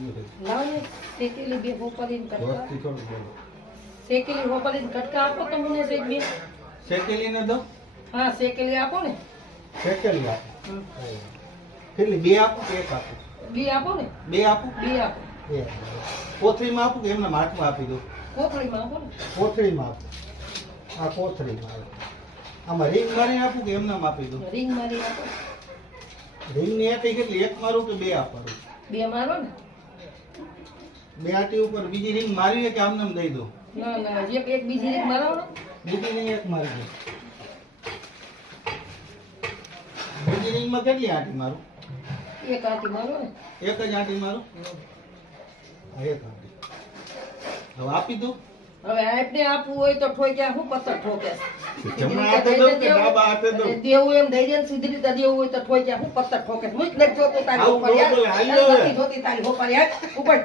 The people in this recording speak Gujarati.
લાવ ને શેકેલી બે હોપારીને કટકા વસ્તી થોડું બોલો. શેકેલી હોપારીને કટકા આપો તો મને એક બે શેકેલી ને દો. હા શેકેલી આપો ને શેકેલી આપો. હમ. કેટલી? બે આપો કે એક આપો? બે આપો ને બે આપો. બે આપો બે. કોથળીમાં આપો કે એમના હાથમાં આપી દો? કોથળીમાં આપો ને કોથળીમાં આપો. આ કોથળીમાં આપો. આમાં રીંગ મારીને આપું કે એમનામ આપી દો? રીંગ મારી આપો રીંગની આટી કેટલી? એક મારું કે બે આપવાનું? બે મારો ને બે આટી ઉપર બીજી રીંગ મારી કે આમનામ દઈ દો? ના ના એક બીજી રીંગ મારો ને બીજી રીંગ એક મારી દો. બીજી રીંગમાં કેટલી આટી મારું? એક આટી મારો ને એક જ આટી મારું? હા, એક આટી. હવે આપી દો. હવે આપને આપવું હોય તો ઠોક્યા હું પત્તર ઠોકે જમણા હાથે દો કે ડાબા હાથે દો? દેવું એમ દઈ દે ને સીધી રીતે દેવું હોય તો ઠોક્યા હું પત્તર ઠોકે મૂક લેજો તો તારી આવું ઉપર યાર બોલો, હાલ્યો હવે. નથી જોતી તારી ઉપર યાર ઉપર